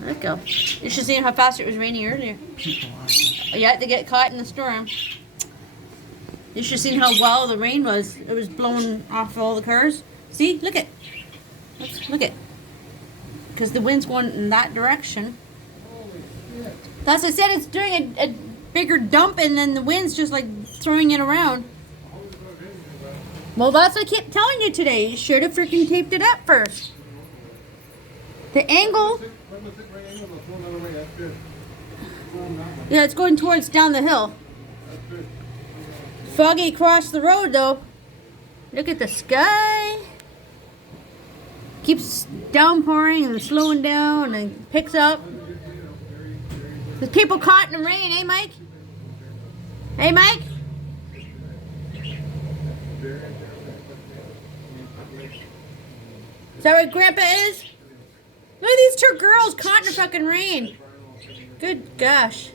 There it go. You should see how fast it was raining earlier. Yeah, to get caught in the storm. You should have seen how well the rain was. It was blowing off all the cars. See? Look it. Look it. Because the wind's going in that direction. That's what I said. It's doing a bigger dump, and then the wind's just like throwing it around. Well, that's what I keep telling you today. You should have freaking taped it up first. The angle. Yeah, it's going towards down the hill. Foggy across the road, though. Look at the sky. Keeps downpouring and slowing down and picks up. There's people caught in the rain, eh, Mike? Hey, Mike? Is that what Grandpa is? Look at these two girls caught in the fucking rain. Good gosh.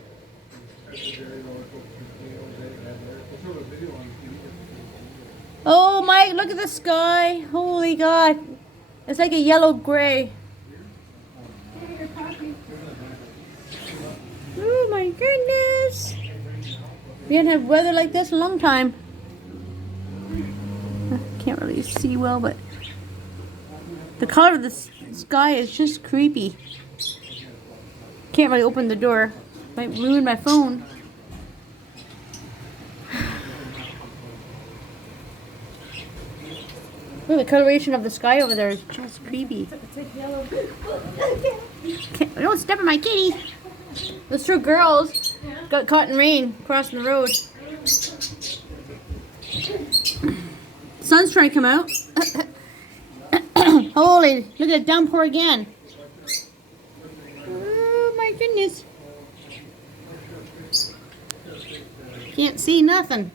Oh, Mike, look at the sky. Holy God. It's like a yellow-gray. Oh, my goodness. We haven't had weather like this in a long time. I can't really see well, but the color of the sky is just creepy. Can't really open the door. Might ruin my phone. Oh, the coloration of the sky over there is just creepy. Don't step on my kitty. Those two girls got caught in rain crossing the road. Sun's trying to come out. Holy, look at the downpour again. Oh my goodness. Can't see nothing.